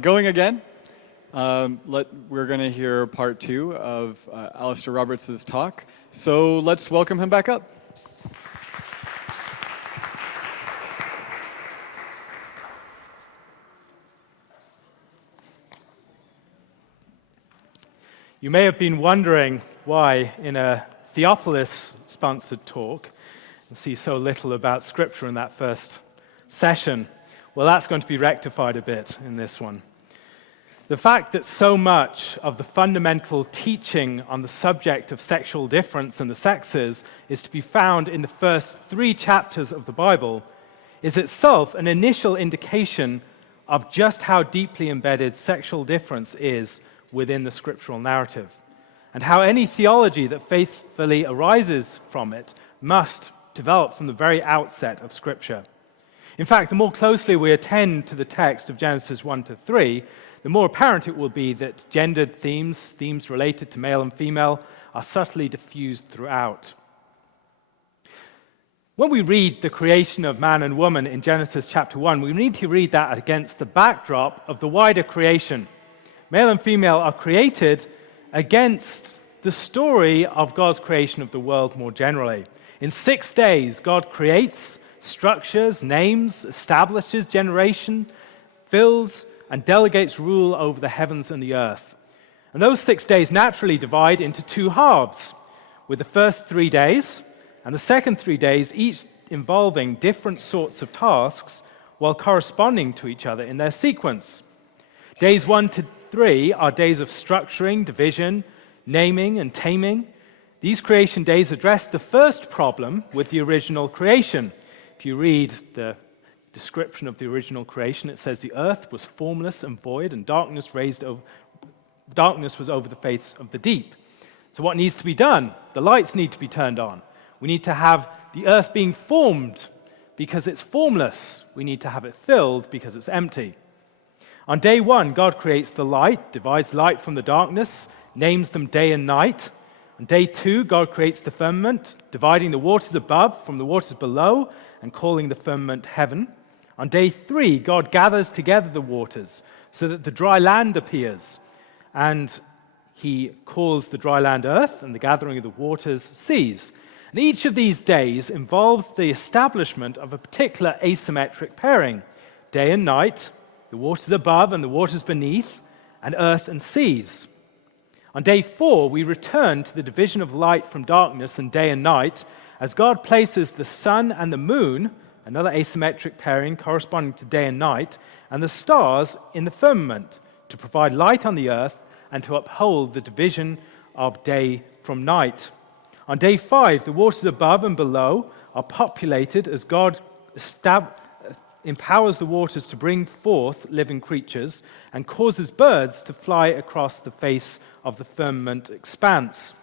going again. We're going to hear part 2 of Alistair Roberts' talk. So let's welcome him back up. You may have been wondering why in a Theopolis-sponsored talk you see so little about Scripture in that first session. Well, that's going to be rectified a bit in this one. The fact that so much of the fundamental teaching on the subject of sexual difference and the sexes is to be found in the first 3 chapters of the Bible is itself an initial indication of just how deeply embedded sexual difference is within the scriptural narrative, and how any theology that faithfully arises from it must develop from the very outset of Scripture. In fact, the more closely we attend to the text of Genesis 1 to 3, the more apparent it will be that gendered themes related to male and female, are subtly diffused throughout. When we read the creation of man and woman in Genesis chapter 1, we need to read that against the backdrop of the wider creation. Male and female are created against the story of God's creation of the world more generally. In 6 days, God creates, structures, names, establishes generation, fills, and delegates rule over the heavens and the earth. And those 6 days naturally divide into 2 halves, with the first 3 days and the second 3 days each involving different sorts of tasks while corresponding to each other in their sequence. Days 1 to 3 are days of structuring, division, naming, and taming. These creation days address the first problem with the original creation. If you read the description of the original creation, it says the earth was formless and void, and darkness was over the face of the deep. So what needs to be done? The lights need to be turned on. We need to have the earth being formed because it's formless. We need to have it filled because it's empty. On day 1, God creates the light, divides light from the darkness, names them day and night. On day 2, God creates the firmament, dividing the waters above from the waters below and calling the firmament heaven. On day 3, God gathers together the waters so that the dry land appears, and he calls the dry land earth and the gathering of the waters seas. And each of these days involves the establishment of a particular asymmetric pairing, day and night, the waters above and the waters beneath, and earth and seas. On day 4, we return to the division of light from darkness and day and night as God places the sun and the moon, another asymmetric pairing corresponding to day and night, and the stars in the firmament to provide light on the earth and to uphold the division of day from night. On day 5, the waters above and below are populated as God empowers the waters to bring forth living creatures and causes birds to fly across the face of the firmament expanse.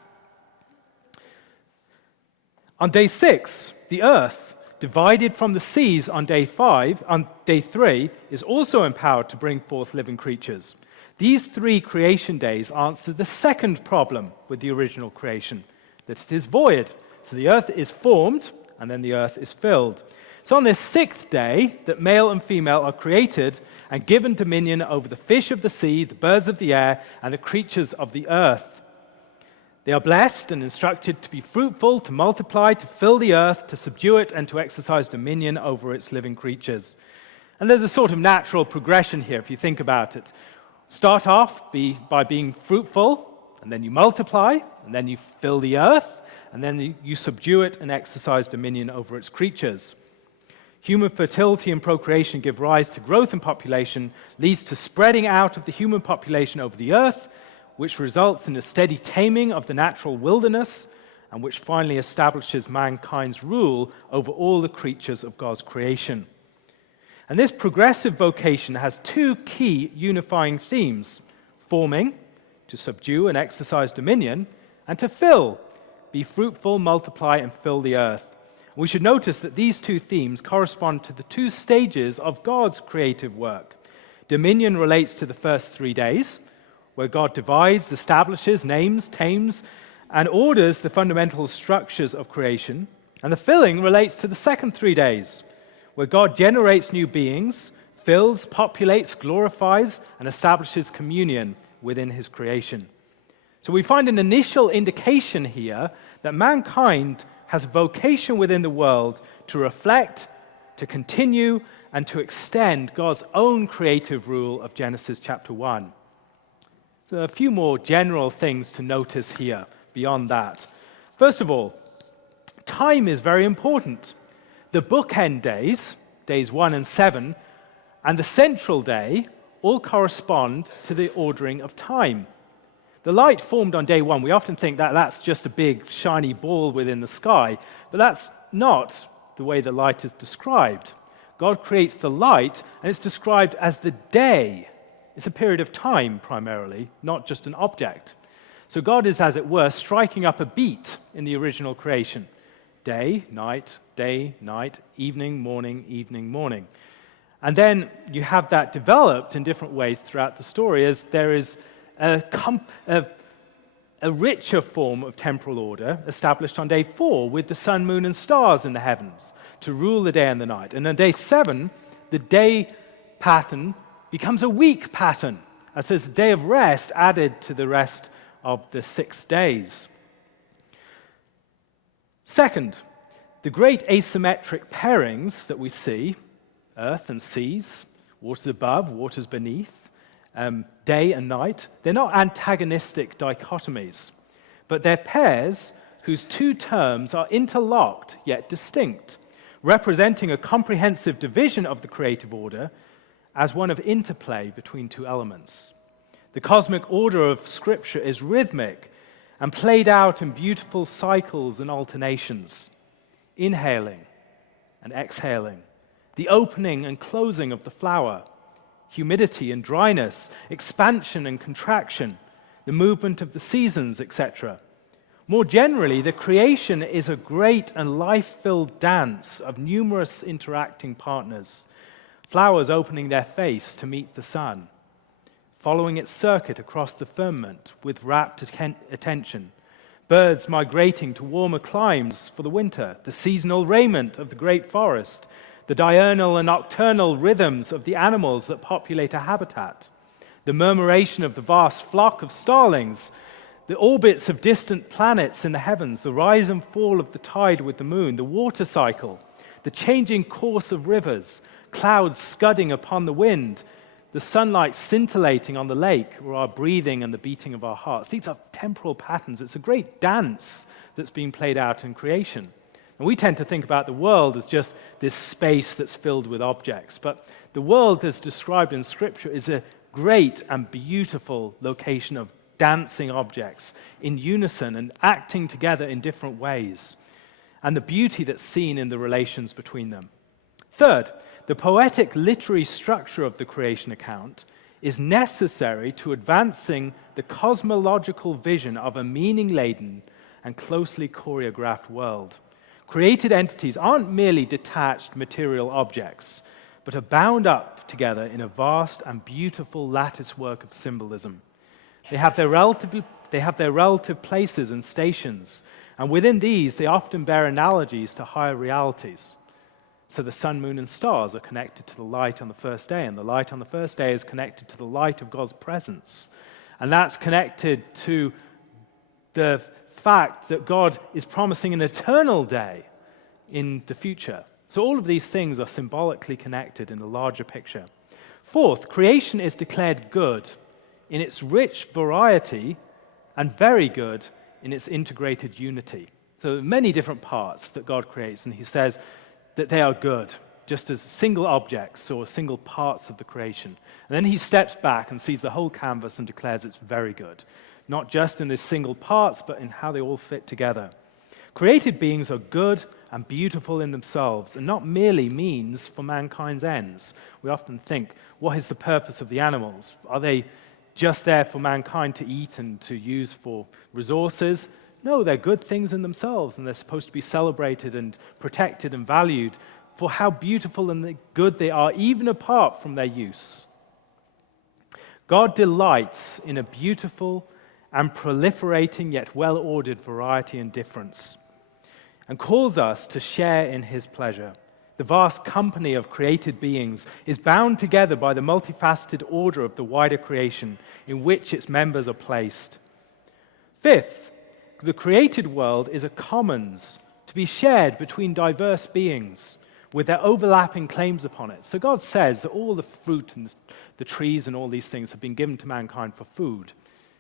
On day 6, the earth, divided from the seas on day 3, is also empowered to bring forth living creatures. These 3 creation days answer the second problem with the original creation, that it is void. So the earth is formed, and then the earth is filled. It's on this 6th day that male and female are created and given dominion over the fish of the sea, the birds of the air, and the creatures of the earth. They are blessed and instructed to be fruitful, to multiply, to fill the earth, to subdue it, and to exercise dominion over its living creatures. And there's a sort of natural progression here, if you think about it. Start off by being fruitful, and then you multiply, and then you fill the earth, and then you subdue it and exercise dominion over its creatures. Human fertility and procreation give rise to growth in population, leads to spreading out of the human population over the earth, which results in a steady taming of the natural wilderness, and which finally establishes mankind's rule over all the creatures of God's creation. And this progressive vocation has 2 key unifying themes: forming, to subdue and exercise dominion, and to fill, be fruitful, multiply, and fill the earth. We should notice that these 2 themes correspond to the 2 stages of God's creative work. Dominion relates to the first 3 days, where God divides, establishes, names, tames, and orders the fundamental structures of creation. And the filling relates to the second 3 days, where God generates new beings, fills, populates, glorifies, and establishes communion within his creation. So we find an initial indication here that mankind has a vocation within the world to reflect, to continue, and to extend God's own creative rule of Genesis chapter 1. So a few more general things to notice here beyond that. First of all, time is very important. The bookend days, days 1 and 7, and the central day all correspond to the ordering of time. The light formed on day 1, we often think that that's just a big shiny ball within the sky, but that's not the way the light is described. God creates the light, and it's described as the day. It's a period of time primarily, not just an object. So God is, as it were, striking up a beat in the original creation. Day, night, evening, morning. And then you have that developed in different ways throughout the story as there is a richer form of temporal order established on day 4 with the sun, moon, and stars in the heavens to rule the day and the night. And on day 7, the day pattern becomes a week pattern as there's a day of rest added to the rest of the 6 days. Second, the great asymmetric pairings that we see, earth and seas, waters above, waters beneath, day and night, they're not antagonistic dichotomies, but they're pairs whose 2 terms are interlocked yet distinct, representing a comprehensive division of the creative order as one of interplay between 2 elements. The cosmic order of Scripture is rhythmic and played out in beautiful cycles and alternations, inhaling and exhaling, the opening and closing of the flower, humidity and dryness, expansion and contraction, the movement of the seasons, etc. More generally, the creation is a great and life-filled dance of numerous interacting partners, flowers opening their face to meet the sun, following its circuit across the firmament with rapt attention, birds migrating to warmer climes for the winter, the seasonal raiment of the great forest, the diurnal and nocturnal rhythms of the animals that populate a habitat, the murmuration of the vast flock of starlings, the orbits of distant planets in the heavens, the rise and fall of the tide with the moon, the water cycle, the changing course of rivers, clouds scudding upon the wind, the sunlight scintillating on the lake, or our breathing and the beating of our hearts. These are temporal patterns. It's a great dance that's being played out in creation. And we tend to think about the world as just this space that's filled with objects. But the world, as described in Scripture, is a great and beautiful location of dancing objects in unison and acting together in different ways, and the beauty that's seen in the relations between them. Third, the poetic literary structure of the creation account is necessary to advancing the cosmological vision of a meaning-laden and closely choreographed world. Created entities aren't merely detached material objects, but are bound up together in a vast and beautiful lattice work of symbolism. They have their relative places and stations, and within these they often bear analogies to higher realities. So the sun, moon, and stars are connected to the light on the first day, and the light on the first day is connected to the light of God's presence. And that's connected to the fact that God is promising an eternal day in the future. So all of these things are symbolically connected in a larger picture. Fourth, creation is declared good in its rich variety and very good in its integrated unity. So there are many different parts that God creates, and he says that they are good, just as single objects or single parts of the creation. And then he steps back and sees the whole canvas and declares it's very good, not just in these single parts, but in how they all fit together. Created beings are good and beautiful in themselves, and not merely means for mankind's ends. We often think, what is the purpose of the animals? Are they just there for mankind to eat and to use for resources? No, they're good things in themselves, and they're supposed to be celebrated and protected and valued for how beautiful and good they are, even apart from their use. God delights in a beautiful and proliferating yet well-ordered variety and difference, and calls us to share in his pleasure. the vast company of created beings, is bound together by the multifaceted order of the wider creation in which its members are placed. Fifth, the created world is a commons to be shared between diverse beings with their overlapping claims upon it. So God says that all the fruit and the trees and all these things have been given to mankind for food.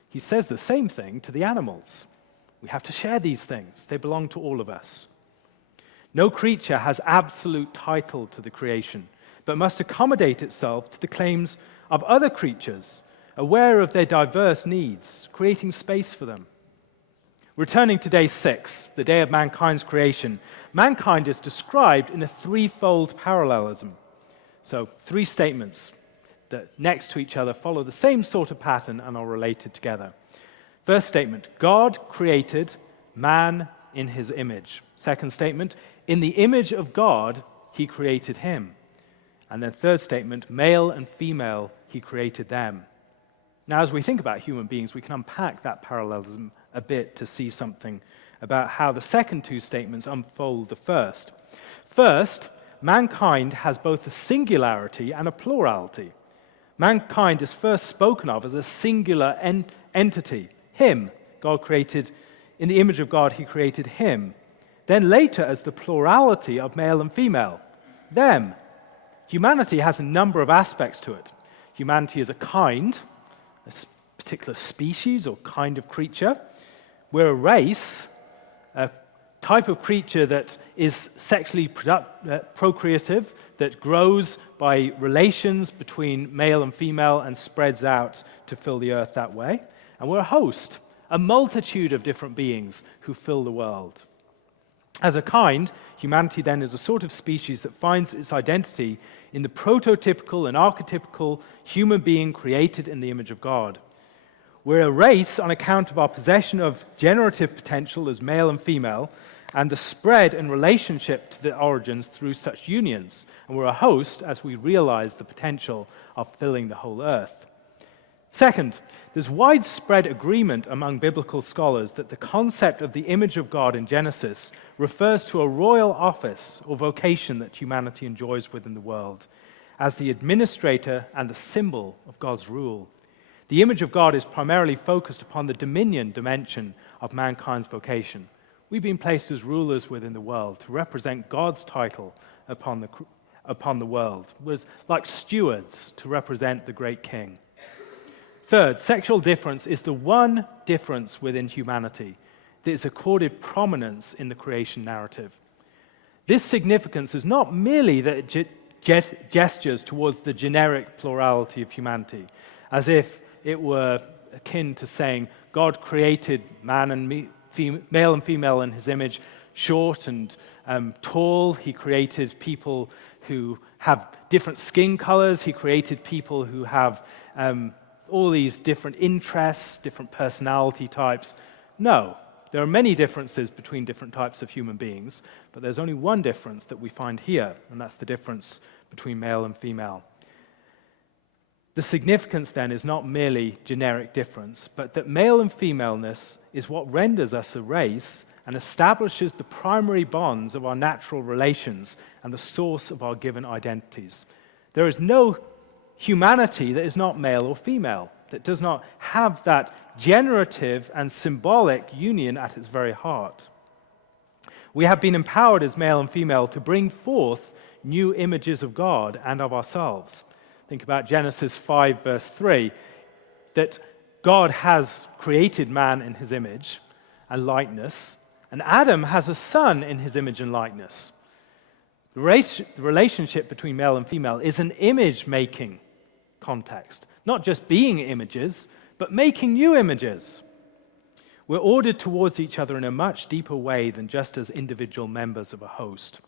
He says the same thing to the animals. We have to share these things. They belong to all of us. No creature has absolute title to the creation, but must accommodate itself to the claims of other creatures, aware of their diverse needs, creating space for them. Returning to day 6, the day of mankind's creation, mankind is described in a threefold parallelism. So 3 statements that next to each other follow the same sort of pattern and are related together. First statement, God created man in his image. Second statement, in the image of God, he created him. And then third statement, male and female, he created them. Now, as we think about human beings, we can unpack that parallelism a bit to see something about how the second 2 statements unfold the first. First, mankind has both a singularity and a plurality. Mankind is first spoken of as a singular entity, him. God created, in the image of God, he created him. Then later as the plurality of male and female, them. Humanity has a number of aspects to it. Humanity is a kind, a particular species or kind of creature. We're a race, a type of creature that is sexually procreative, that grows by relations between male and female and spreads out to fill the earth that way. And we're a host, a multitude of different beings who fill the world. As a kind, humanity then is a sort of species that finds its identity in the prototypical and archetypical human being created in the image of God. We're a race on account of our possession of generative potential as male and female, and the spread and relationship to the origins through such unions. And we're a host as we realize the potential of filling the whole earth. Second, there's widespread agreement among biblical scholars that the concept of the image of God in Genesis refers to a royal office or vocation that humanity enjoys within the world, as the administrator and the symbol of God's rule. The image of God is primarily focused upon the dominion dimension of mankind's vocation. We've been placed as rulers within the world to represent God's title upon the world. We're like stewards to represent the great king. Third, sexual difference is the one difference within humanity that is accorded prominence in the creation narrative. This significance is not merely that it gestures towards the generic plurality of humanity, as if it were akin to saying God created man and male and female in his image, short and tall. He created people who have different skin colors. He created people who have all these different interests, different personality types. No, there are many differences between different types of human beings, but there's only one difference that we find here, and that's the difference between male and female. The significance then is not merely generic difference, but that male and femaleness is what renders us a race and establishes the primary bonds of our natural relations and the source of our given identities. There is no humanity that is not male or female, that does not have that generative and symbolic union at its very heart. We have been empowered as male and female to bring forth new images of God and of ourselves. Think about Genesis 5, verse 3, that God has created man in his image and likeness, and Adam has a son in his image and likeness. The relationship between male and female is an image-making context, not just being images, but making new images. We're ordered towards each other in a much deeper way than just as individual members of a host.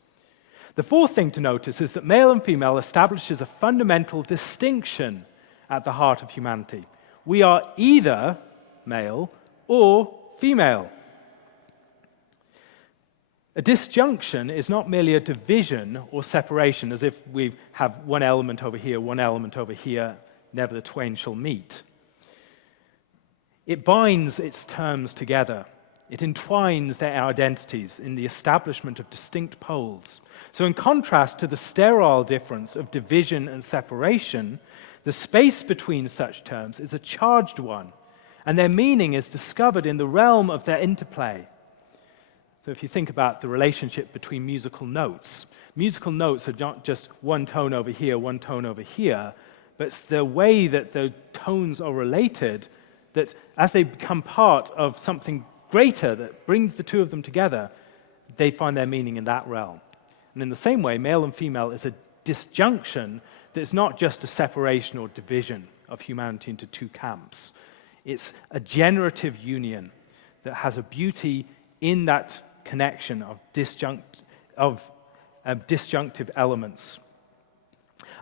The fourth thing to notice is that male and female establishes a fundamental distinction at the heart of humanity. We are either male or female. A disjunction is not merely a division or separation, as if we have one element over here, never the twain shall meet. It binds its terms together. It entwines their identities in the establishment of distinct poles. So in contrast to the sterile difference of division and separation, the space between such terms is a charged one, and their meaning is discovered in the realm of their interplay. So if you think about the relationship between musical notes are not just one tone over here, one tone over here, but it's the way that the tones are related, that as they become part of something greater that brings the two of them together, they find their meaning in that realm. And in the same way, male and female is a disjunction that is not just a separation or division of humanity into two camps. It's a generative union that has a beauty in that connection of disjunctive elements.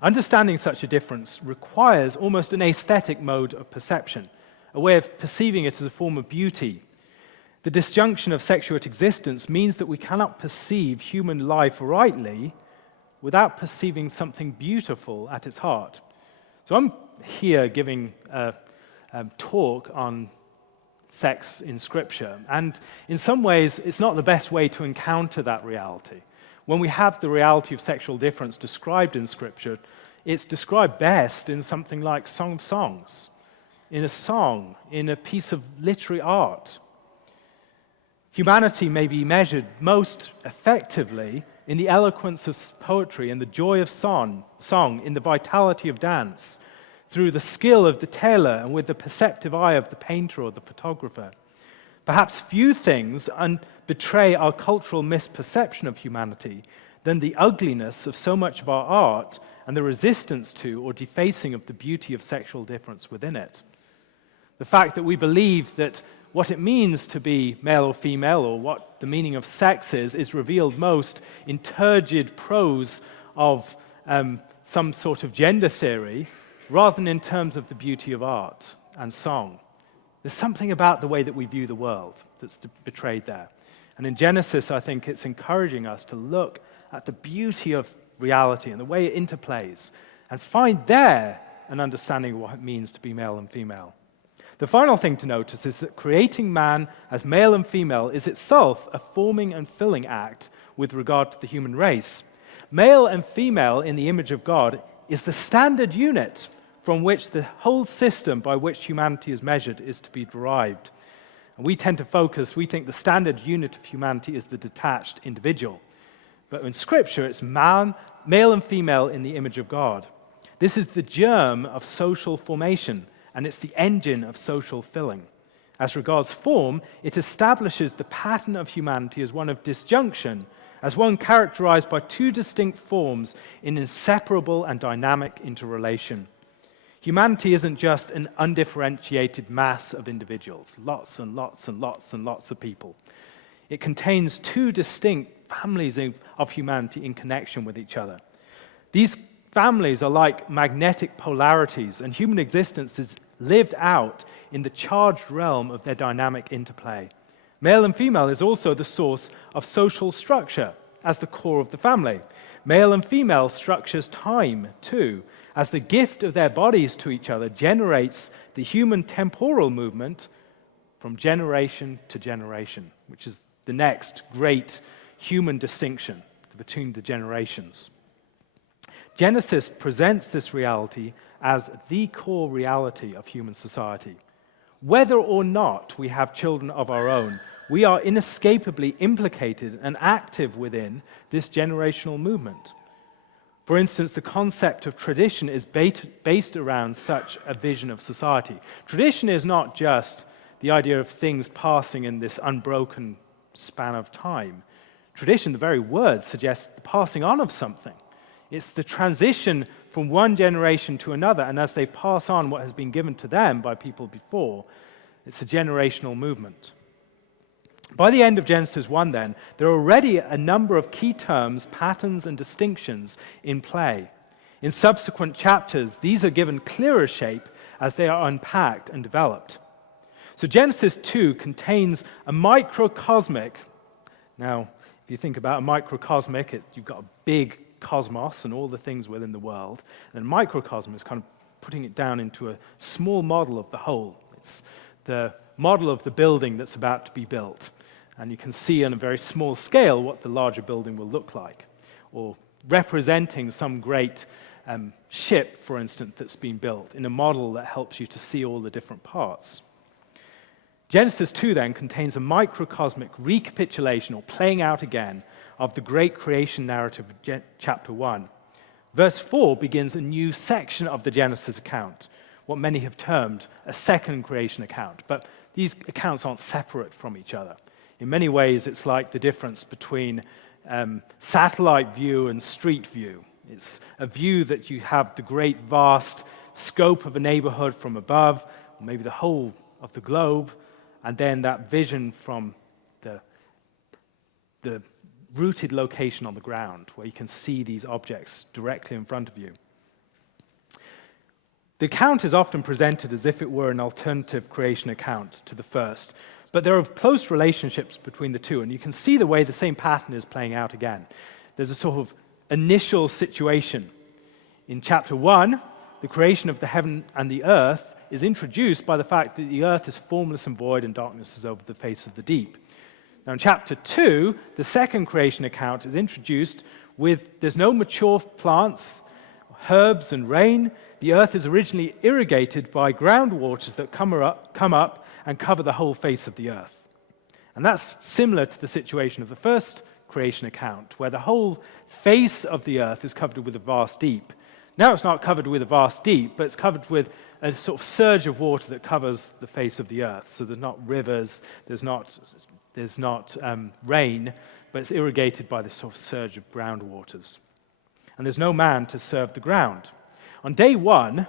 Understanding such a difference requires almost an aesthetic mode of perception, a way of perceiving it as a form of beauty. The disjunction of sexuate existence means that we cannot perceive human life rightly without perceiving something beautiful at its heart. So I'm here giving a talk on sex in Scripture, and in some ways it's not the best way to encounter that reality. When we have the reality of sexual difference described in Scripture, it's described best in something like Song of Songs, in a song, in a piece of literary art. Humanity may be measured most effectively in the eloquence of poetry and the joy of song, in the vitality of dance, through the skill of the tailor and with the perceptive eye of the painter or the photographer. Perhaps few things betray our cultural misperception of humanity than the ugliness of so much of our art and the resistance to or defacing of the beauty of sexual difference within it. The fact that we believe that what it means to be male or female, or what the meaning of sex is revealed most in turgid prose of some sort of gender theory, rather than in terms of the beauty of art and song. There's something about the way that we view the world that's betrayed there. And in Genesis, I think it's encouraging us to look at the beauty of reality and the way it interplays, and find there an understanding of what it means to be male and female. The final thing to notice is that creating man as male and female is itself a forming and filling act with regard to the human race. Male and female in the image of God is the standard unit from which the whole system by which humanity is measured is to be derived. And we tend to we think the standard unit of humanity is the detached individual. But in Scripture, it's male and female in the image of God. This is the germ of social formation, and it's the engine of social filling. As regards form, it establishes the pattern of humanity as one of disjunction, as one characterized by two distinct forms in inseparable and dynamic interrelation. Humanity isn't just an undifferentiated mass of individuals, lots and lots and lots and lots of people. It contains two distinct families of humanity in connection with each other. These families are like magnetic polarities, and human existence is lived out in the charged realm of their dynamic interplay. Male and female is also the source of social structure as the core of the family. Male and female structures time, too, as the gift of their bodies to each other generates the human temporal movement from generation to generation, which is the next great human distinction between the generations. Genesis presents this reality as the core reality of human society. Whether or not we have children of our own, we are inescapably implicated and active within this generational movement. For instance, the concept of tradition is based around such a vision of society. Tradition is not just the idea of things passing in this unbroken span of time. Tradition, the very word, suggests the passing on of something. It's the transition from one generation to another, and as they pass on what has been given to them by people before, it's a generational movement. By the end of Genesis 1, then, there are already a number of key terms, patterns, and distinctions in play. In subsequent chapters, these are given clearer shape as they are unpacked and developed. So Genesis 2 contains a microcosmic. Now, if you think about a microcosmic, you've got a big cosmos and all the things within the world. And microcosm is kind of putting it down into a small model of the whole. It's the model of the building that's about to be built. And you can see on a very small scale what the larger building will look like, or representing some great ship, for instance, that's been built in a model that helps you to see all the different parts. Genesis 2 then contains a microcosmic recapitulation, or playing out again, of the great creation narrative of chapter 1. Verse 4 begins a new section of the Genesis account, what many have termed a second creation account. But these accounts aren't separate from each other. In many ways, it's like the difference between satellite view and street view. It's a view that you have the great vast scope of a neighborhood from above, or maybe the whole of the globe, and then that vision from the rooted location on the ground, where you can see these objects directly in front of you. The account is often presented as if it were an alternative creation account to the first, but there are close relationships between the two, and you can see the way the same pattern is playing out again. There's a sort of initial situation. In chapter 1, the creation of the heaven and the earth is introduced by the fact that the earth is formless and void and darkness is over the face of the deep. Now in chapter 2, the second creation account is introduced with there's no mature plants, herbs and rain. The earth is originally irrigated by groundwaters that come up and cover the whole face of the earth. And that's similar to the situation of the first creation account, where the whole face of the earth is covered with a vast deep. Now it's not covered with a vast deep, but it's covered with a sort of surge of water that covers the face of the earth. So there's not rivers, there's not rain, but it's irrigated by this sort of surge of groundwaters. And there's no man to serve the ground. On day 1,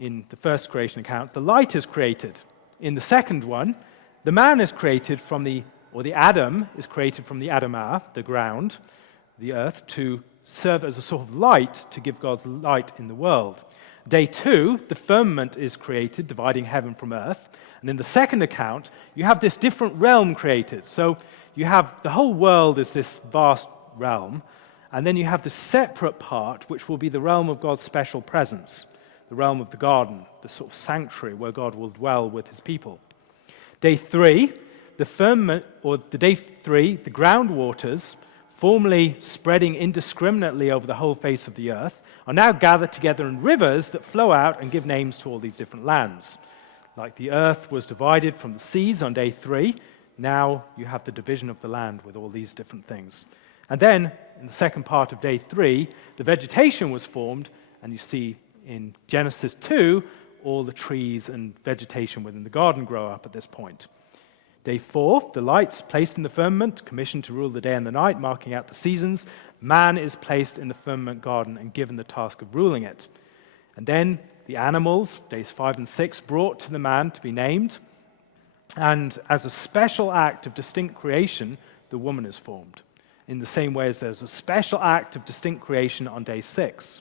in the first creation account, the light is created. In the second one, the man is created from the Adam is created from the Adamah, the ground, the earth, to serve as a sort of light to give God's light in the world. Day 2, the firmament is created, dividing heaven from earth. And in the second account, you have this different realm created. So you have the whole world is this vast realm, and then you have the separate part, which will be the realm of God's special presence, the realm of the garden, the sort of sanctuary where God will dwell with his people. Day 3, the firmament, or the day 3, the groundwaters, formerly spreading indiscriminately over the whole face of the earth, are now gathered together in rivers that flow out and give names to all these different lands. Like the earth was divided from the seas on day 3, now you have the division of the land with all these different things. And then, in the second part of day 3, the vegetation was formed, and you see in Genesis 2, all the trees and vegetation within the garden grow up at this point. Day 4, the lights placed in the firmament, commissioned to rule the day and the night, marking out the seasons. Man is placed in the firmament garden and given the task of ruling it. And then the animals, days 5 and 6, brought to the man to be named. And as a special act of distinct creation, the woman is formed. In the same way as there's a special act of distinct creation on day 6,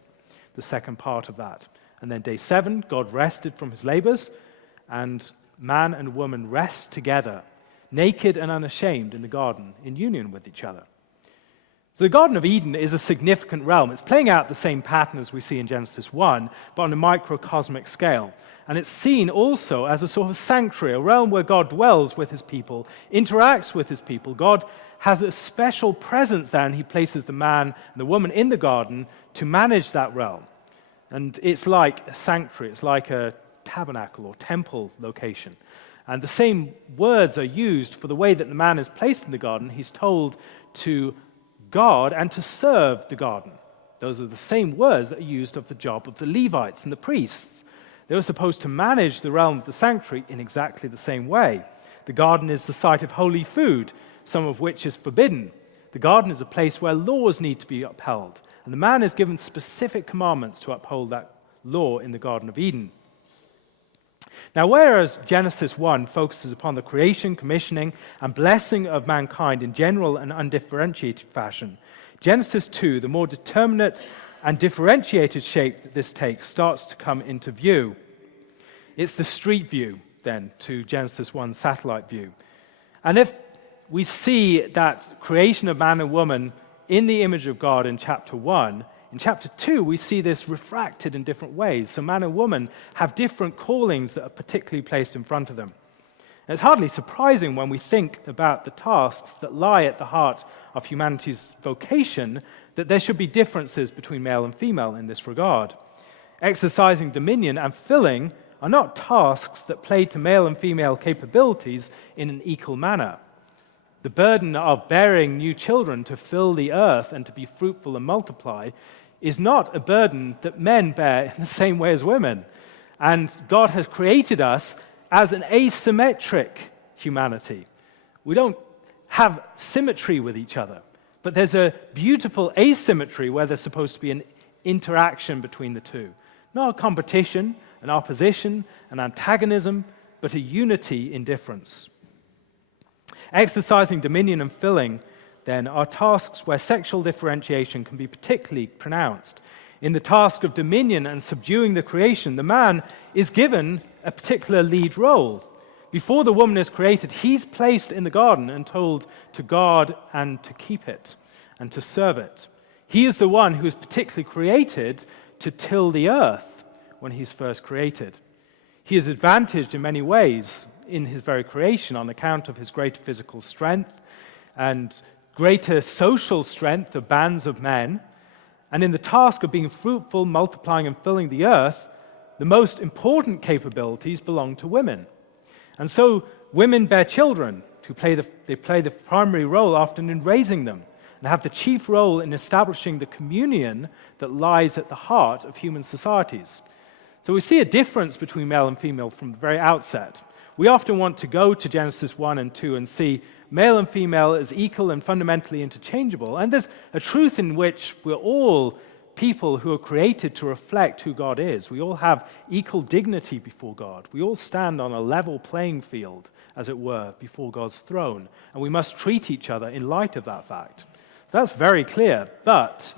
the second part of that. And then day 7, God rested from his labors, and man and woman rest together, naked and unashamed in the garden, in union with each other. So the Garden of Eden is a significant realm. It's playing out the same pattern as we see in Genesis 1, but on a microcosmic scale. And it's seen also as a sort of sanctuary, a realm where God dwells with his people, interacts with his people. God has a special presence there, and he places the man and the woman in the garden to manage that realm. And it's like a sanctuary, it's like a tabernacle or temple location. And the same words are used for the way that the man is placed in the garden. He's told to guard and to serve the garden. Those are the same words that are used of the job of the Levites and the priests. They were supposed to manage the realm of the sanctuary in exactly the same way. The garden is the site of holy food, some of which is forbidden. The garden is a place where laws need to be upheld. And the man is given specific commandments to uphold that law in the Garden of Eden. Now, whereas Genesis 1 focuses upon the creation, commissioning, and blessing of mankind in general and undifferentiated fashion, Genesis 2, the more determinate and differentiated shape that this takes, starts to come into view. It's the street view, then, to Genesis 1's satellite view. And if we see that creation of man and woman in the image of God in chapter 1, in chapter 2, we see this refracted in different ways. So man and woman have different callings that are particularly placed in front of them. And it's hardly surprising when we think about the tasks that lie at the heart of humanity's vocation that there should be differences between male and female in this regard. Exercising dominion and filling are not tasks that play to male and female capabilities in an equal manner. The burden of bearing new children to fill the earth and to be fruitful and multiply is not a burden that men bear in the same way as women. And God has created us as an asymmetric humanity. We don't have symmetry with each other, but there's a beautiful asymmetry where there's supposed to be an interaction between the two. Not a competition, an opposition, an antagonism, but a unity in difference. Exercising dominion and filling, then, are tasks where sexual differentiation can be particularly pronounced. In the task of dominion and subduing the creation, the man is given a particular lead role. Before the woman is created, he's placed in the garden and told to guard and to keep it and to serve it. He is the one who is particularly created to till the earth when he's first created. He is advantaged in many ways in his very creation on account of his greater physical strength and greater social strength of bands of men. And in the task of being fruitful, multiplying, and filling the earth, the most important capabilities belong to women. And so women bear children, they play the primary role often in raising them, and have the chief role in establishing the communion that lies at the heart of human societies. So we see a difference between male and female from the very outset. We often want to go to Genesis 1 and 2 and see male and female as equal and fundamentally interchangeable. And there's a truth in which we're all people who are created to reflect who God is. We all have equal dignity before God. We all stand on a level playing field, as it were, before God's throne. And we must treat each other in light of that fact. That's very clear, but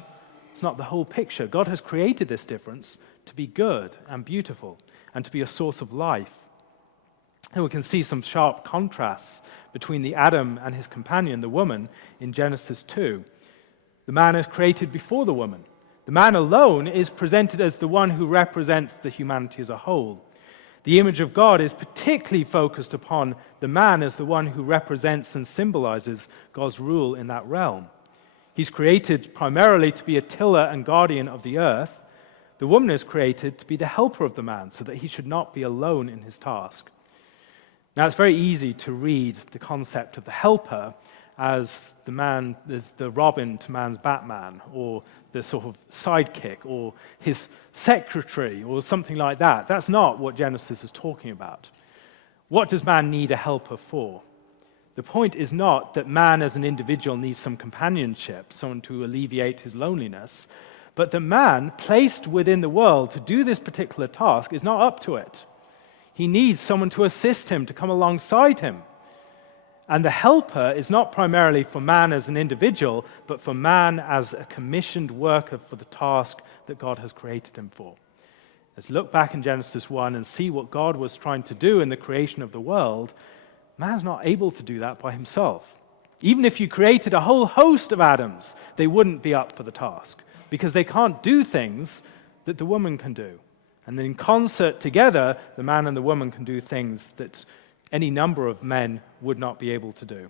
it's not the whole picture. God has created this difference to be good and beautiful and to be a source of life. And we can see some sharp contrasts between the Adam and his companion, the woman, in Genesis 2. The man is created before the woman. The man alone is presented as the one who represents the humanity as a whole. The image of God is particularly focused upon the man as the one who represents and symbolizes God's rule in that realm. He's created primarily to be a tiller and guardian of the earth. The woman is created to be the helper of the man so that he should not be alone in his task. Now, it's very easy to read the concept of the helper as the man, as the Robin to man's Batman, or the sort of sidekick, or his secretary, or something like that. That's not what Genesis is talking about. What does man need a helper for? The point is not that man as an individual needs some companionship, someone to alleviate his loneliness, but that man, placed within the world to do this particular task, is not up to it. He needs someone to assist him, to come alongside him. And the helper is not primarily for man as an individual, but for man as a commissioned worker for the task that God has created him for. Let's look back in Genesis 1 and see what God was trying to do in the creation of the world. Man's not able to do that by himself. Even if you created a whole host of Adams, they wouldn't be up for the task, because they can't do things that the woman can do. And in concert together, the man and the woman can do things that any number of men would not be able to do.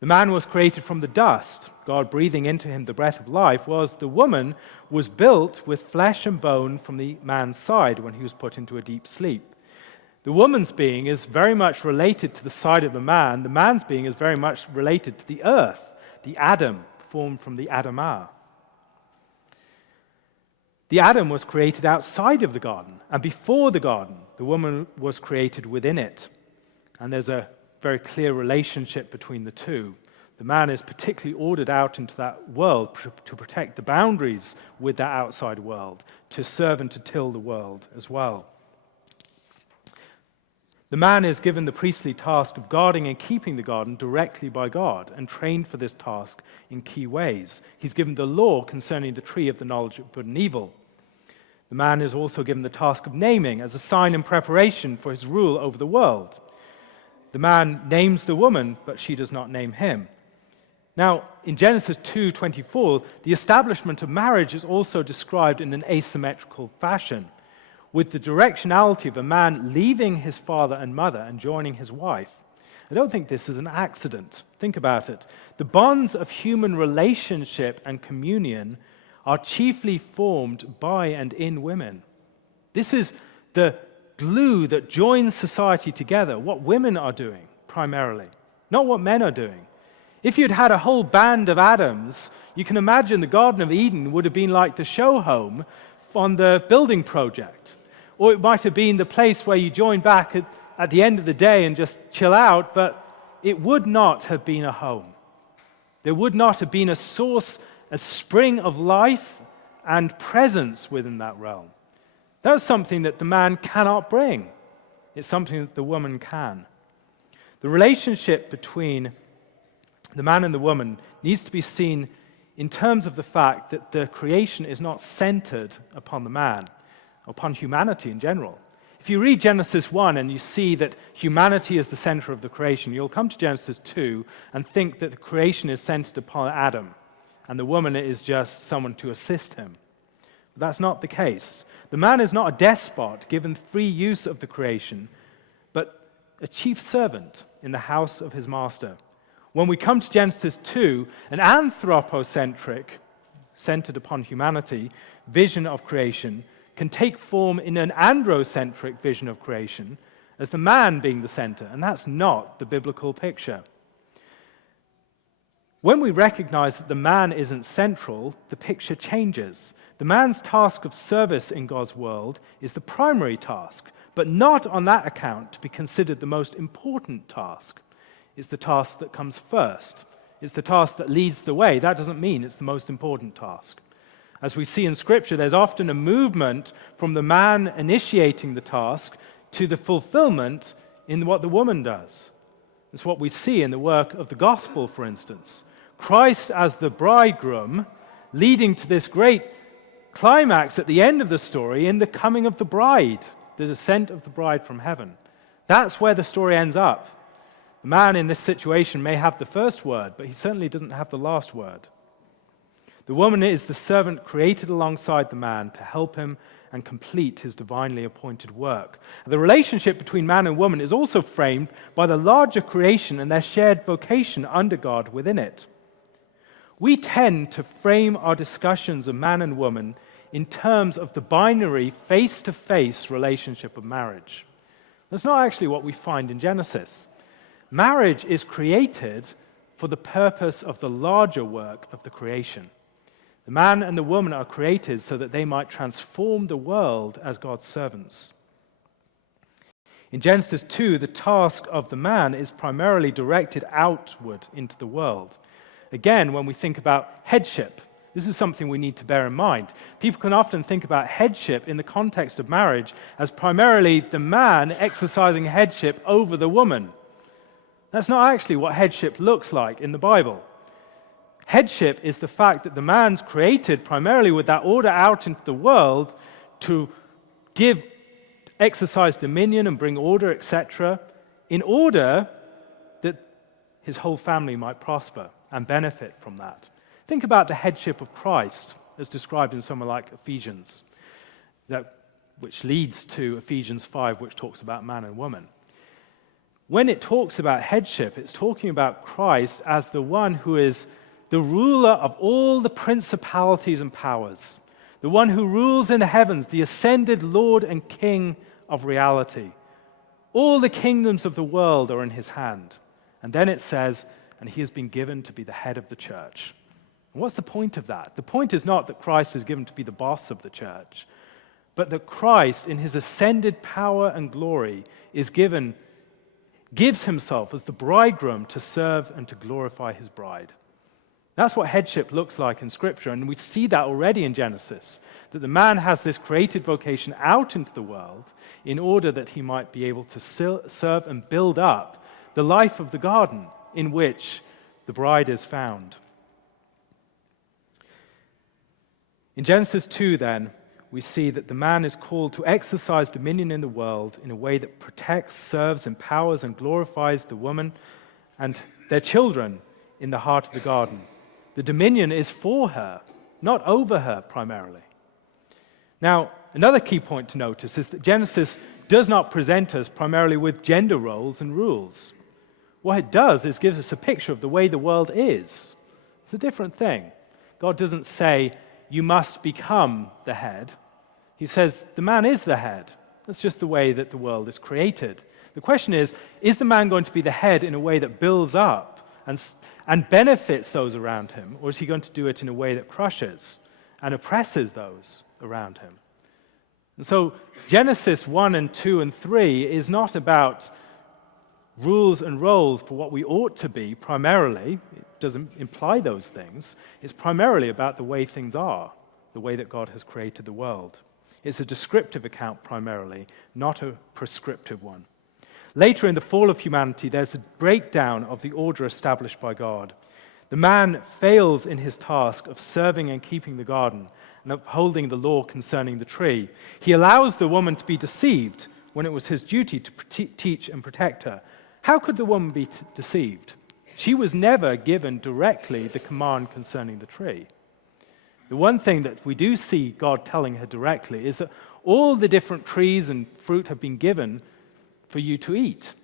The man was created from the dust, God breathing into him the breath of life, whereas the woman was built with flesh and bone from the man's side when he was put into a deep sleep. The woman's being is very much related to the side of the man. The man's being is very much related to the earth, the Adam, formed from the Adamah. The Adam was created outside of the garden, and before the garden, the woman was created within it. And there's a very clear relationship between the two. The man is particularly ordered out into that world to protect the boundaries with that outside world, to serve and to till the world as well. The man is given the priestly task of guarding and keeping the garden directly by God and trained for this task in key ways. He's given the law concerning the tree of the knowledge of good and evil. The man is also given the task of naming as a sign and preparation for his rule over the world. The man names the woman, but she does not name him. Now, in Genesis 2:24, the establishment of marriage is also described in an asymmetrical fashion. with the directionality of a man leaving his father and mother and joining his wife. I don't think this is an accident. Think about it. The bonds of human relationship and communion are chiefly formed by and in women. This is the glue that joins society together, what women are doing primarily, not what men are doing. If you'd had a whole band of Adams, you can imagine the Garden of Eden would have been like the show home on the building project. Or it might have been the place where you join back at the end of the day and just chill out, but it would not have been a home. There would not have been a source, a spring of life and presence within that realm. That's something that the man cannot bring. It's something that the woman can. The relationship between the man and the woman needs to be seen in terms of the fact that the creation is not centered upon the man, upon humanity in general. If you read Genesis 1 and you see that humanity is the center of the creation, you'll come to Genesis 2 and think that the creation is centered upon Adam, and the woman is just someone to assist him. But that's not the case. The man is not a despot given free use of the creation, but a chief servant in the house of his master. When we come to Genesis 2, an anthropocentric, centered upon humanity, vision of creation can take form in an androcentric vision of creation, as the man being the center, and that's not the biblical picture. When we recognize that the man isn't central, the picture changes. The man's task of service in God's world is the primary task, but not on that account to be considered the most important task. It's the task that comes first. It's the task that leads the way. That doesn't mean it's the most important task. As we see in Scripture, there's often a movement from the man initiating the task to the fulfillment in what the woman does. It's what we see in the work of the gospel, for instance. Christ as the bridegroom, leading to this great climax at the end of the story in the coming of the bride, the descent of the bride from heaven. That's where the story ends up. The man in this situation may have the first word, but he certainly doesn't have the last word. The woman is the servant created alongside the man to help him and complete his divinely appointed work. The relationship between man and woman is also framed by the larger creation and their shared vocation under God within it. We tend to frame our discussions of man and woman in terms of the binary face-to-face relationship of marriage. That's not actually what we find in Genesis. Marriage is created for the purpose of the larger work of the creation. The man and the woman are created so that they might transform the world as God's servants. In Genesis 2, the task of the man is primarily directed outward into the world. Again, when we think about headship, this is something we need to bear in mind. People can often think about headship in the context of marriage as primarily the man exercising headship over the woman. That's not actually what headship looks like in the Bible. Headship is the fact that the man's created primarily with that order out into the world to exercise dominion and bring order, etc., in order that his whole family might prosper and benefit from that. Think about the headship of Christ as described in somewhere like Ephesians, which leads to Ephesians 5, which talks about man and woman. When it talks about headship, it's talking about Christ as the one who is the ruler of all the principalities and powers, the one who rules in the heavens, the ascended Lord and King of reality. All the kingdoms of the world are in his hand. And then it says, and he has been given to be the head of the church. And what's the point of that? The point is not that Christ is given to be the boss of the church, but that Christ, in his ascended power and glory, gives himself as the bridegroom to serve and to glorify his bride. That's what headship looks like in Scripture, and we see that already in Genesis, that the man has this created vocation out into the world in order that he might be able to serve and build up the life of the garden in which the bride is found. In Genesis 2, then, we see that the man is called to exercise dominion in the world in a way that protects, serves, empowers, and glorifies the woman and their children in the heart of the garden. The dominion is for her, not over her primarily. Now, another key point to notice is that Genesis does not present us primarily with gender roles and rules. What it does is gives us a picture of the way the world is. It's a different thing. God doesn't say, you must become the head. He says, the man is the head. That's just the way that the world is created. The question is the man going to be the head in a way that builds up and benefits those around him, or is he going to do it in a way that crushes and oppresses those around him? And so Genesis 1 and 2 and 3 is not about rules and roles for what we ought to be primarily. It doesn't imply those things. It's primarily about the way things are, the way that God has created the world. It's a descriptive account primarily, not a prescriptive one. Later in the fall of humanity, there's a breakdown of the order established by God. The man fails in his task of serving and keeping the garden and upholding the law concerning the tree. He allows the woman to be deceived when it was his duty to teach and protect her. How could the woman be deceived? She was never given directly the command concerning the tree. The one thing that we do see God telling her directly is that all the different trees and fruit have been given for you to eat.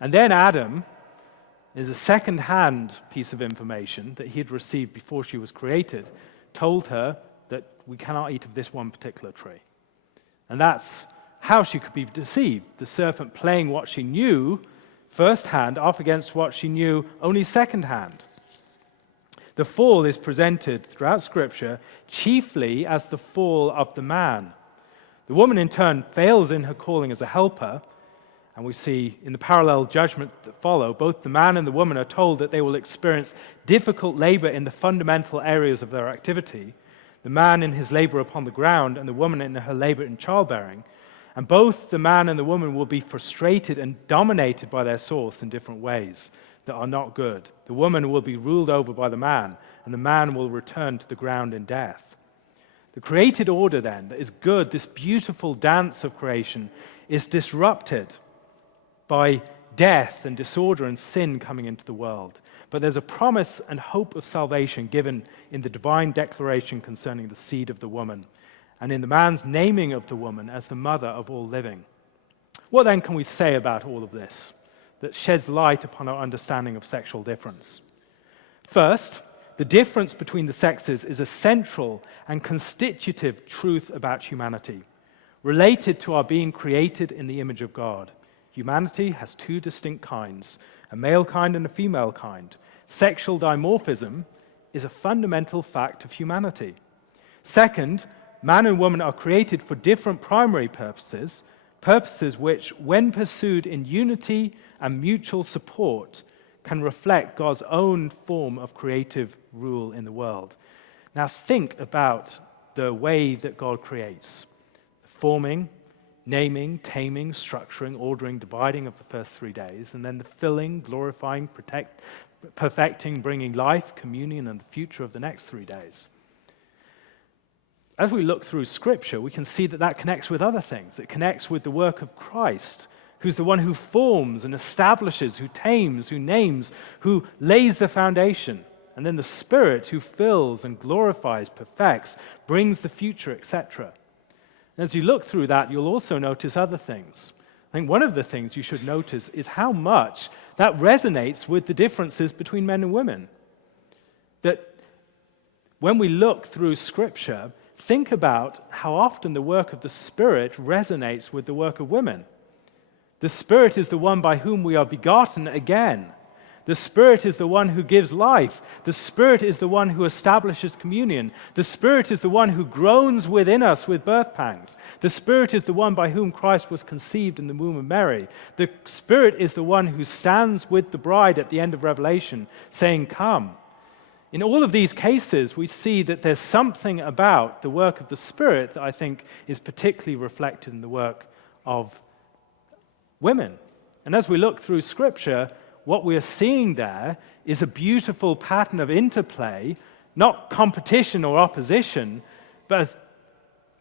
And then Adam is a second-hand piece of information that he had received before she was created, told her that we cannot eat of this one particular tree. And that's how she could be deceived. The serpent playing what she knew firsthand off against what she knew only secondhand. The fall is presented throughout Scripture chiefly as the fall of the man. The woman, in turn, fails in her calling as a helper, and we see in the parallel judgment that follow, both the man and the woman are told that they will experience difficult labor in the fundamental areas of their activity, the man in his labor upon the ground and the woman in her labor in childbearing. And both the man and the woman will be frustrated and dominated by their source in different ways that are not good. The woman will be ruled over by the man, and the man will return to the ground in death. The created order, then, that is good, this beautiful dance of creation, is disrupted by death and disorder and sin coming into the world. But there's a promise and hope of salvation given in the divine declaration concerning the seed of the woman, and in the man's naming of the woman as the mother of all living. What then can we say about all of this that sheds light upon our understanding of sexual difference? First, the difference between the sexes is a central and constitutive truth about humanity, related to our being created in the image of God. Humanity has two distinct kinds, a male kind and a female kind. Sexual dimorphism is a fundamental fact of humanity. Second, man and woman are created for different primary purposes, purposes which, when pursued in unity and mutual support, can reflect God's own form of creative rule in the world. Now think about the way that God creates. Forming, naming, taming, structuring, ordering, dividing of the first 3 days, and then the filling, glorifying, perfecting, bringing life, communion, and the future of the next 3 days. As we look through Scripture, we can see that that connects with other things. It connects with the work of Christ, who's the one who forms and establishes, who tames, who names, who lays the foundation. And then the Spirit who fills and glorifies, perfects, brings the future, etc. As you look through that, you'll also notice other things. I think one of the things you should notice is how much that resonates with the differences between men and women. That when we look through Scripture, think about how often the work of the Spirit resonates with the work of women. The Spirit is the one by whom we are begotten again. The Spirit is the one who gives life. The Spirit is the one who establishes communion. The Spirit is the one who groans within us with birth pangs. The Spirit is the one by whom Christ was conceived in the womb of Mary. The Spirit is the one who stands with the bride at the end of Revelation, saying, "Come." In all of these cases, we see that there's something about the work of the Spirit that I think is particularly reflected in the work of women. And as we look through Scripture, what we are seeing there is a beautiful pattern of interplay, not competition or opposition, but as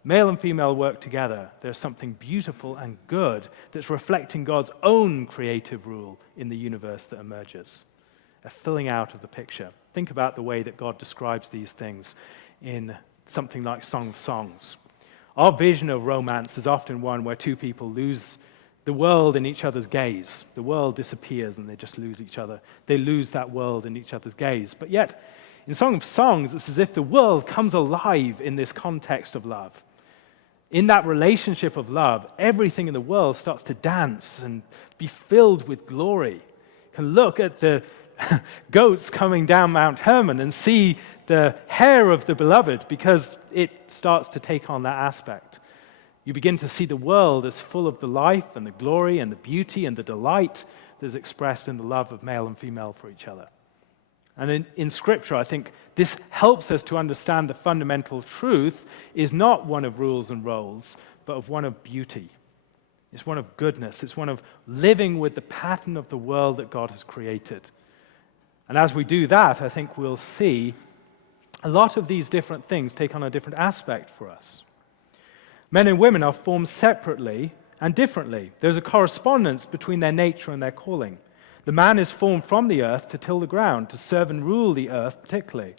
male and female work together, there's something beautiful and good that's reflecting God's own creative rule in the universe that emerges, a filling out of the picture. Think about the way that God describes these things in something like Song of Songs. Our vision of romance is often one where two people lose the world in each other's gaze. The world disappears and they just lose each other. They lose that world in each other's gaze. But yet, in Song of Songs, it's as if the world comes alive in this context of love. In that relationship of love, everything in the world starts to dance and be filled with glory. You can look at the goats coming down Mount Hermon and see the hair of the beloved because it starts to take on that aspect. You begin to see the world as full of the life and the glory and the beauty and the delight that is expressed in the love of male and female for each other. And in Scripture, I think this helps us to understand the fundamental truth is not one of rules and roles, but of one of beauty. It's one of goodness. It's one of living with the pattern of the world that God has created. And as we do that, I think we'll see a lot of these different things take on a different aspect for us. Men and women are formed separately and differently. There's a correspondence between their nature and their calling. The man is formed from the earth to till the ground, to serve and rule the earth particularly.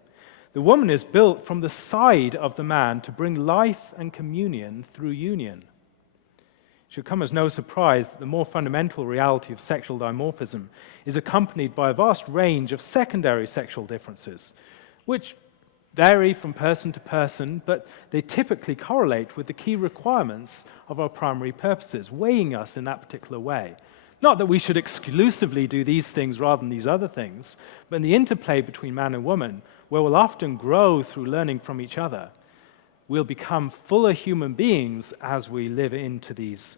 The woman is built from the side of the man to bring life and communion through union. It should come as no surprise that the more fundamental reality of sexual dimorphism is accompanied by a vast range of secondary sexual differences, which vary from person to person, but they typically correlate with the key requirements of our primary purposes, weighing us in that particular way. Not that we should exclusively do these things rather than these other things, but in the interplay between man and woman, where we'll often grow through learning from each other, we'll become fuller human beings as we live into these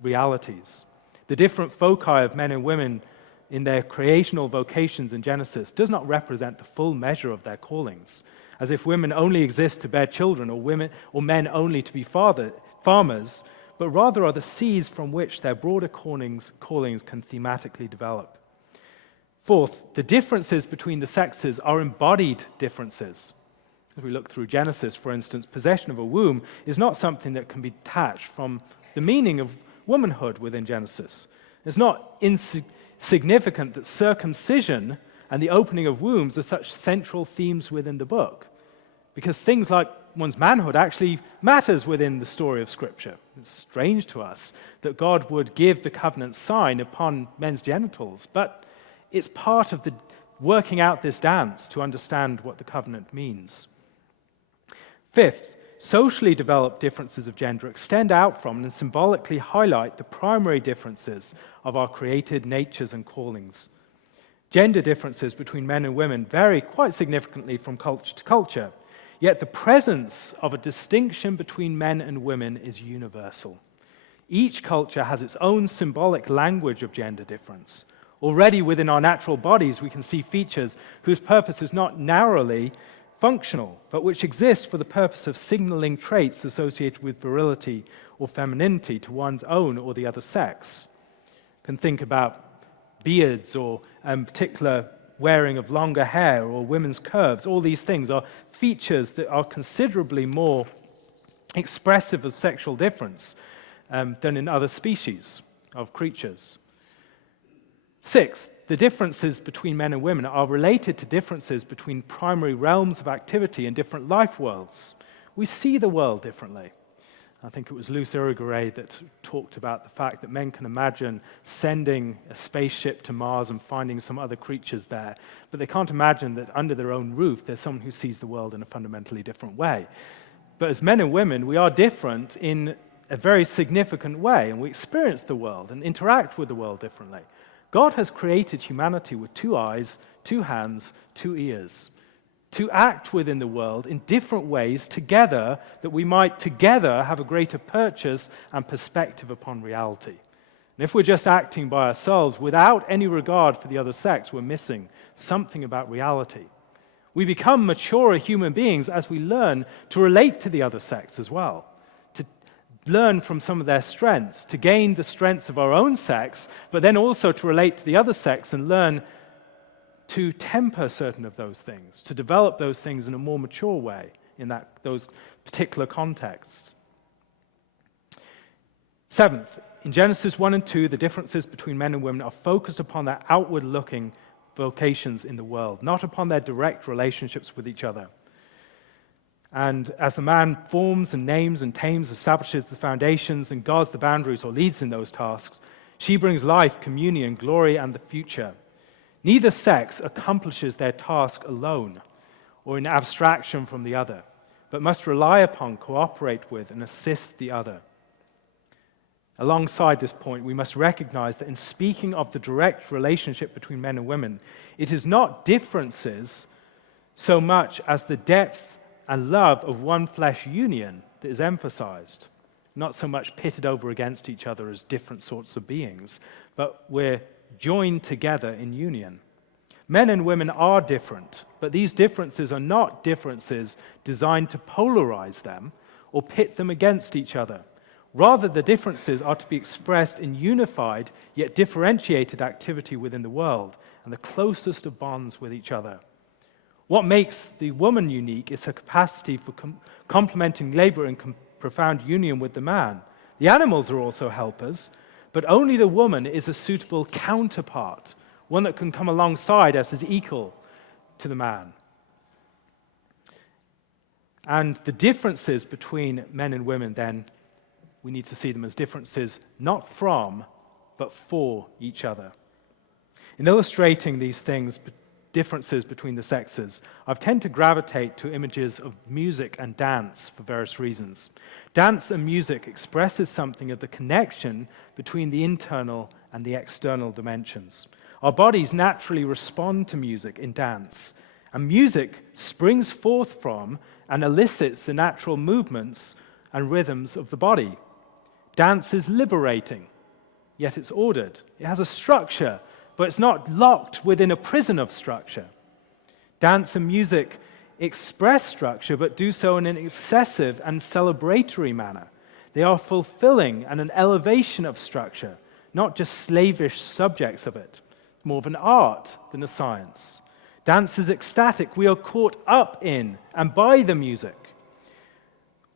realities. The different foci of men and women in their creational vocations in Genesis does not represent the full measure of their callings, as if women only exist to bear children or men only to be farmers, but rather are the seeds from which their broader callings can thematically develop. Fourth, the differences between the sexes are embodied differences. As we look through Genesis, for instance, possession of a womb is not something that can be detached from the meaning of womanhood within Genesis. It's not insignificant that circumcision and the opening of wombs are such central themes within the book, because things like one's manhood actually matters within the story of Scripture. It's strange to us that God would give the covenant sign upon men's genitals, but it's part of the working out this dance to understand what the covenant means. Fifth, socially developed differences of gender extend out from and symbolically highlight the primary differences of our created natures and callings. Gender differences between men and women vary quite significantly from culture to culture, yet the presence of a distinction between men and women is universal. Each culture has its own symbolic language of gender difference. Already within our natural bodies, we can see features whose purpose is not narrowly functional, but which exist for the purpose of signaling traits associated with virility or femininity to one's own or the other sex. You can think about beards or particular wearing of longer hair or women's curves. All these things are features that are considerably more expressive of sexual difference than in other species of creatures. Sixth, the differences between men and women are related to differences between primary realms of activity in different life worlds. We see the world differently. I think it was Luce Irigaray that talked about the fact that men can imagine sending a spaceship to Mars and finding some other creatures there, but they can't imagine that under their own roof there's someone who sees the world in a fundamentally different way. But as men and women, we are different in a very significant way, and we experience the world and interact with the world differently. God has created humanity with 2 eyes, 2 hands, 2 ears, to act within the world in different ways together, that we might together have a greater purchase and perspective upon reality. And if we're just acting by ourselves without any regard for the other sex, we're missing something about reality. We become maturer human beings as we learn to relate to the other sex as well, to learn from some of their strengths, to gain the strengths of our own sex, but then also to relate to the other sex and learn to temper certain of those things, to develop those things in a more mature way in those particular contexts. Seventh, in Genesis 1 and 2, the differences between men and women are focused upon their outward-looking vocations in the world, not upon their direct relationships with each other. And as the man forms and names and tames, establishes the foundations and guards the boundaries or leads in those tasks, she brings life, communion, glory, and the future. Neither sex accomplishes their task alone or in abstraction from the other, but must rely upon, cooperate with, and assist the other. Alongside this point, we must recognize that in speaking of the direct relationship between men and women, it is not differences so much as the depth and love of one flesh union that is emphasized, not so much pitted over against each other as different sorts of beings, but we're joined together in union. Men and women are different, but these differences are not differences designed to polarize them or pit them against each other. Rather, the differences are to be expressed in unified yet differentiated activity within the world and the closest of bonds with each other. What makes the woman unique is her capacity for complementing labor in profound union with the man. The animals are also helpers, but only the woman is a suitable counterpart, one that can come alongside us as equal to the man. And the differences between men and women, then, we need to see them as differences not from, but for each other. In illustrating these things, differences between the sexes, I've tended to gravitate to images of music and dance for various reasons. Dance and music expresses something of the connection between the internal and the external dimensions. Our bodies naturally respond to music in dance, and music springs forth from and elicits the natural movements and rhythms of the body. Dance is liberating, yet it's ordered. It has a structure, but it's not locked within a prison of structure. Dance and music express structure, but do so in an excessive and celebratory manner. They are fulfilling and an elevation of structure, not just slavish subjects of it. More of an art than a science. Dance is ecstatic. We are caught up in and by the music.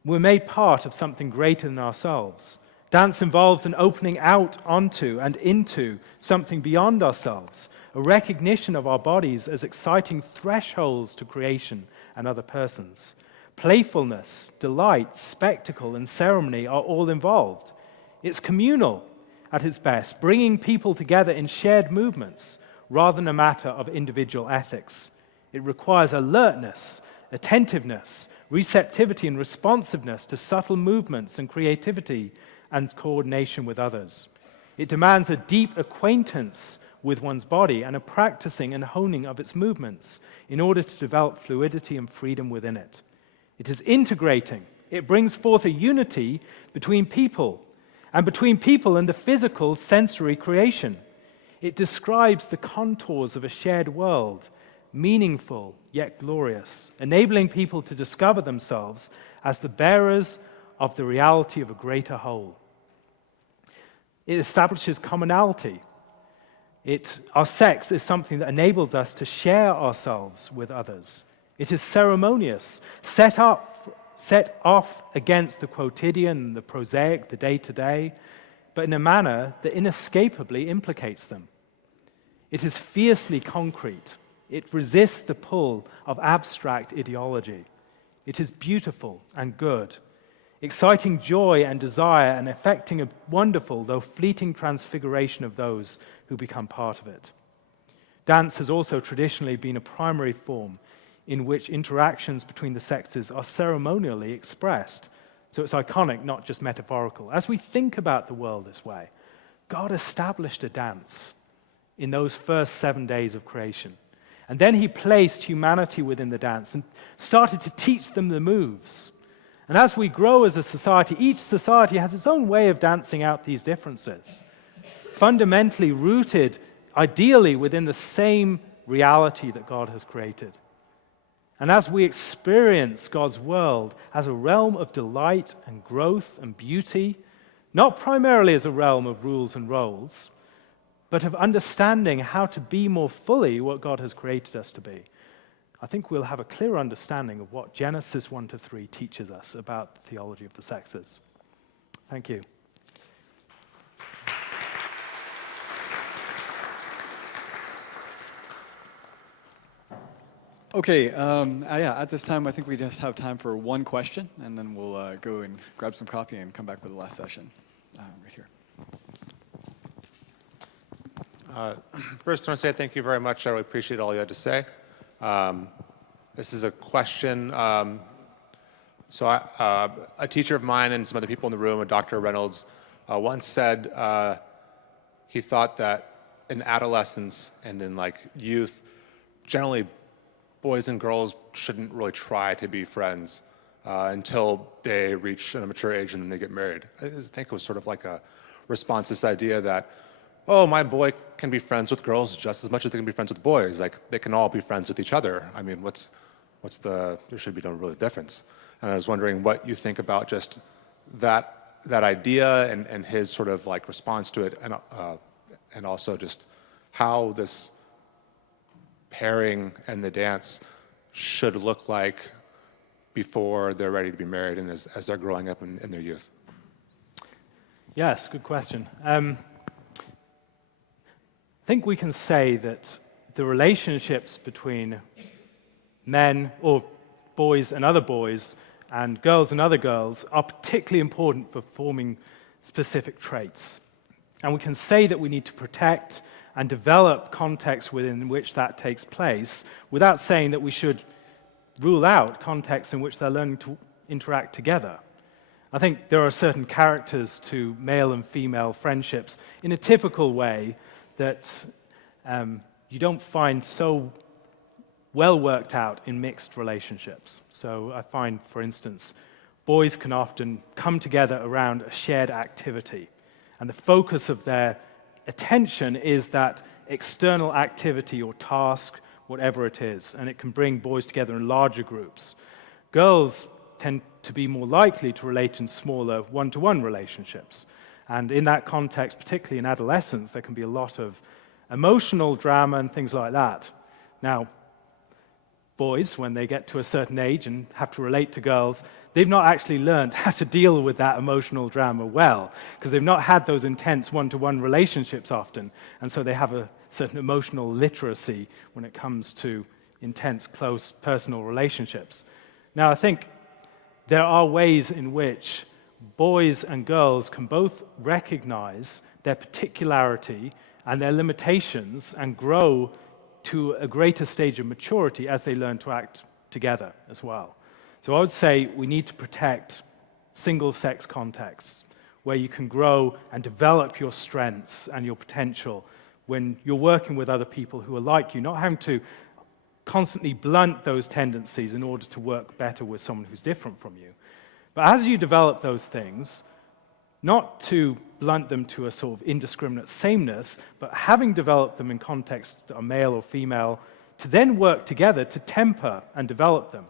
We're made part of something greater than ourselves. Dance involves an opening out onto and into something beyond ourselves, a recognition of our bodies as exciting thresholds to creation and other persons. Playfulness, delight, spectacle, and ceremony are all involved. It's communal at its best, bringing people together in shared movements rather than a matter of individual ethics. It requires alertness, attentiveness, receptivity, and responsiveness to subtle movements and creativity and coordination with others. It demands a deep acquaintance with one's body and a practicing and honing of its movements in order to develop fluidity and freedom within it. It is integrating. It brings forth a unity between people and the physical sensory creation. It describes the contours of a shared world, meaningful yet glorious, enabling people to discover themselves as the bearers of the reality of a greater whole. It establishes commonality. Our sex is something that enables us to share ourselves with others. It is ceremonious, set off against the quotidian, the prosaic, the day-to-day, but in a manner that inescapably implicates them. It is fiercely concrete. It resists the pull of abstract ideology. It is beautiful and good, exciting joy and desire and effecting a wonderful, though fleeting, transfiguration of those who become part of it. Dance has also traditionally been a primary form in which interactions between the sexes are ceremonially expressed. So it's iconic, not just metaphorical. As we think about the world this way, God established a dance in those first 7 days of creation. And then he placed humanity within the dance and started to teach them the moves. And as we grow as a society, each society has its own way of dancing out these differences, fundamentally rooted, ideally, within the same reality that God has created. And as we experience God's world as a realm of delight and growth and beauty, not primarily as a realm of rules and roles, but of understanding how to be more fully what God has created us to be, I think we'll have a clear understanding of what Genesis 1-3 teaches us about the theology of the sexes. Thank you. Okay, yeah, at this time, I think we just have time for one question, and then we'll go and grab some coffee and come back with the last session. Right here. First, I want to say thank you very much. I really appreciate all you had to say. This is a question. A teacher of mine and some other people in the room, Dr. Reynolds, once said he thought that in adolescence and in youth, generally boys and girls shouldn't really try to be friends until they reach a mature age and then they get married. I think it was sort of like a response to this idea that, oh, my boy can be friends with girls just as much as they can be friends with boys. They can all be friends with each other. I mean, there should be no real difference. And I was wondering what you think about just that idea and his sort of response to it, and also just how this pairing and the dance should look like before they're ready to be married and as they're growing up in their youth. Yes, good question. I think we can say that the relationships between men or boys and other boys and girls and other girls are particularly important for forming specific traits. And we can say that we need to protect and develop contexts within which that takes place without saying that we should rule out contexts in which they're learning to interact together. I think there are certain characters to male and female friendships in a typical way that you don't find so well worked out in mixed relationships. So I find, for instance, boys can often come together around a shared activity, and the focus of their attention is that external activity or task, whatever it is, and it can bring boys together in larger groups. Girls tend to be more likely to relate in smaller one-to-one relationships. And in that context, particularly in adolescence, there can be a lot of emotional drama and things like that. Now, boys, when they get to a certain age and have to relate to girls, they've not actually learned how to deal with that emotional drama well, because they've not had those intense one-to-one relationships often, and so they have a certain emotional literacy when it comes to intense, close, personal relationships. Now, I think there are ways in which boys and girls can both recognize their particularity and their limitations and grow to a greater stage of maturity as they learn to act together as well. So I would say we need to protect single-sex contexts where you can grow and develop your strengths and your potential when you're working with other people who are like you, not having to constantly blunt those tendencies in order to work better with someone who's different from you. But as you develop those things, not to blunt them to a sort of indiscriminate sameness, but having developed them in contexts that are male or female, to then work together to temper and develop them.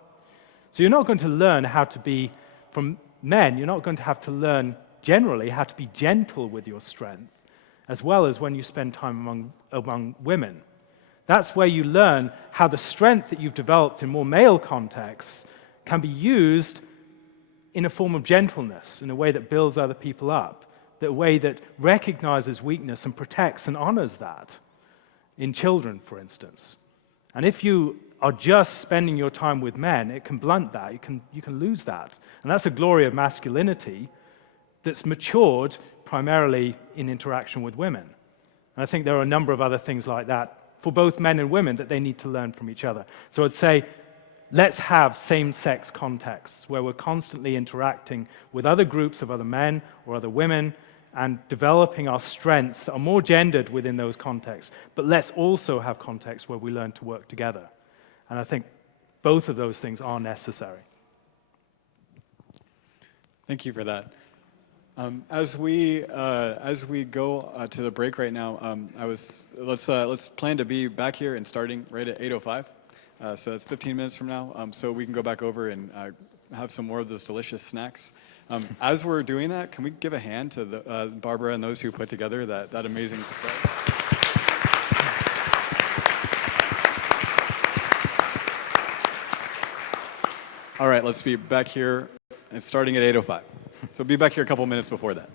So you're not going to learn how to be, from men, you're not going to have to learn generally how to be gentle with your strength, as well as when you spend time among women. That's where you learn how the strength that you've developed in more male contexts can be used in a form of gentleness, in a way that builds other people up, a way that recognizes weakness and protects and honors that, in children, for instance. And if you are just spending your time with men, it can blunt that, you can lose that. And that's a glory of masculinity that's matured primarily in interaction with women. And I think there are a number of other things like that for both men and women that they need to learn from each other. So I'd say, let's have same-sex contexts where we're constantly interacting with other groups of other men or other women and developing our strengths that are more gendered within those contexts. But let's also have contexts where we learn to work together. And I think both of those things are necessary. Thank you for that. As we go to the break right now, let's plan to be back here and starting right at 8:05. So it's 15 minutes from now, so we can go back over and have some more of those delicious snacks. As we're doing that, can we give a hand to Barbara and those who put together that amazing display? All right, let's be back here and starting at 8:05. So be back here a couple minutes before that.